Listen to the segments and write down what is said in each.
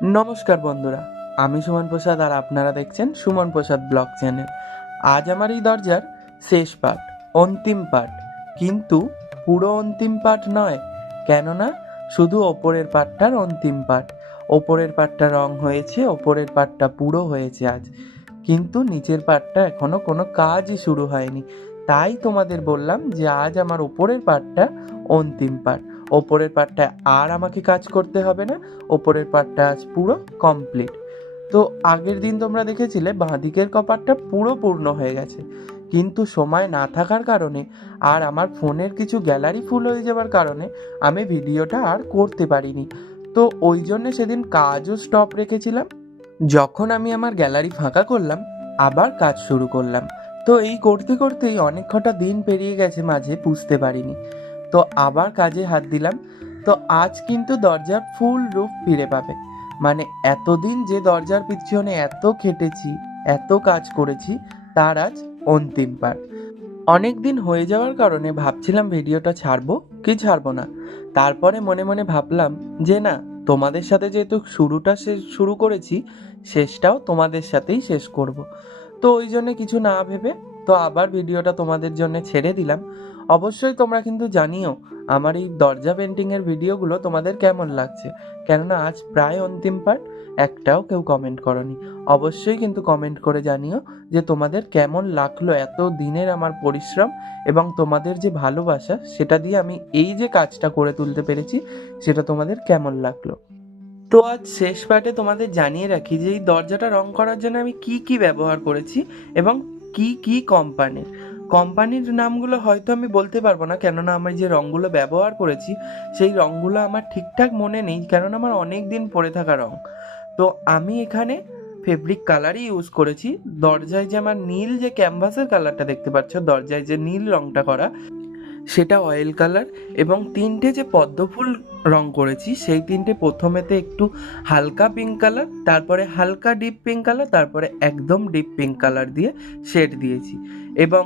নমস্কার বন্ধুরা, আমি সুমন প্রসাদ আর আপনারা দেখছেন সুমন প্রসাদ ব্লগ চ্যানেল। আজ আমার এই দরজার শেষ পার্ট, অন্তিম পার্ট, কিন্তু পুরো অন্তিম পার্ট নয়, কেননা শুধু ওপরের পার্টটার অন্তিম পার্ট। ওপরের পার্টটা রং হয়েছে, ওপরের পার্টটা পুরো হয়েছে আজ, কিন্তু নিচের পার্টটা এখনো কোনো কাজই শুরু হয়নি। তাই তোমাদের বললাম যে আজ আমার ওপরের পার্টটা অন্তিম পার্ট। ওপরের পার্টটা আর আমাকে কাজ করতে হবে না, ওপরের পার্টটা আজ পুরো কমপ্লিট। তো আগের দিন তোমরা দেখেছিলে বাঁদিকের কপারটা পুরো পূর্ণ হয়ে গেছে, কিন্তু সময় না থাকার কারণে আর আমার ফোনের কিছু গ্যালারি ফুল হয়ে যাওয়ার কারণে আমি ভিডিওটা আর করতে পারিনি। তো ওই জন্যে সেদিন কাজও স্টপ রেখেছিলাম। যখন আমি আমার গ্যালারি ফাঁকা করলাম, আবার কাজ শুরু করলাম। তো এই করতে করতেই অনেক কটা দিন পেরিয়ে গেছে, মাঝে বুঝতে পারিনি। তো আবার কাজে হাত দিলাম। তো আজ কিন্তু দরজার ফুল রূপ ফিরে পাবে। মানে এতদিন যে দরজার পিছনে এত খেটেছি, এত কাজ করেছি, তার আজ অন্তিম পার্ট। অনেক দিন হয়ে যাওয়ার কারণে ভাবছিলাম ভিডিওটা ছাড়বো কি ছাড়বো না। তারপরে মনে মনে ভাবলাম যে না, তোমাদের সাথে যেহেতু শুরুটা শুরু করেছি, শেষটাও তোমাদের সাথেই শেষ করব। তো ওই জন্য কিছু না ভেবে তো আবার ভিডিওটা তোমাদের জন্য ছেড়ে দিলাম। অবশ্যই তোমরা কিন্তু জানিও আমার এই দরজা পেন্টিংয়ের ভিডিওগুলো তোমাদের কেমন লাগছে, কেননা আজ প্রায় অন্তিম পার্ট, একটাও কেউ কমেন্ট করনি। অবশ্যই কিন্তু কমেন্ট করে জানিও যে তোমাদের কেমন লাগলো এত দিনের আমার পরিশ্রম এবং তোমাদের যে ভালোবাসা, সেটা দিয়ে আমি এই যে কাজটা করে তুলতে পেরেছি, সেটা তোমাদের কেমন লাগলো। তো আজ শেষ পার্টে তোমাদের জানিয়ে রাখি যে এই দরজাটা রং করার জন্য আমি কি কি ব্যবহার করেছি এবং কি কি কোম্পানির নামগুলো হয়তো আমি বলতে পারবো না, কেননা আমি যে রঙগুলো ব্যবহার করেছি সেই রঙগুলো আমার ঠিকঠাক মনে নেই, কেননা আমার অনেক দিন পরে থাকা রঙ। তো আমি এখানে ফেব্রিক কালারই ইউজ করেছি। দরজায় যে আমার নীল যে ক্যানভাসের কালারটা দেখতে পাচ্ছ, দরজায় যে নীল রঙটা করা, সেটা অয়েল কালার। এবং তিনটে যে পদ্ম ফুল রং করেছি, সেই তিনটে প্রথমেতে একটু হালকা পিঙ্ক কালার, তারপরে হালকা ডিপ পিঙ্ক কালার, তারপরে একদম ডিপ পিঙ্ক কালার দিয়ে শেড দিয়েছি। এবং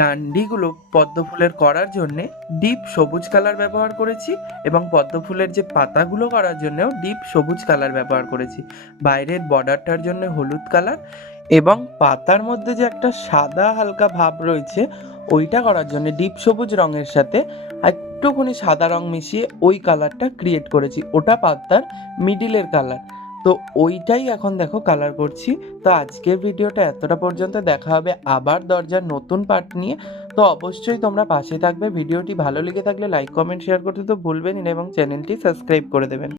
ডান্ডিগুলো পদ্ম ফুলের করার জন্যে ডিপ সবুজ কালার ব্যবহার করেছি, এবং পদ্ম ফুলের যে পাতাগুলো করার জন্যেও ডিপ সবুজ কালার ব্যবহার করেছি। বাইরের বর্ডারটার জন্য হলুদ কালার, এবং পাতার মধ্যে যে একটা সাদা হালকা ভাব রয়েছে, ওইটা করার জন্য ডিপ সবুজ রঙের সাথে একটুখানি সাদা রং মিশিয়ে ওই কালারটা ক্রিয়েট করেছি। ওটা পাতার মিডিলের কালার। তো ওইটাই এখন দেখো কালার করছি। তো আজকের ভিডিওটা এতটা পর্যন্ত, দেখা হবে আবার দরজার নতুন পার্ট নিয়ে। তো অবশ্যই তোমরা পাশে থাকবে। ভিডিওটি ভালো লেগে থাকলে লাইক কমেন্ট শেয়ার করতে তো ভুলবেনই না, এবং চ্যানেলটি সাবস্ক্রাইব করে দেবেন।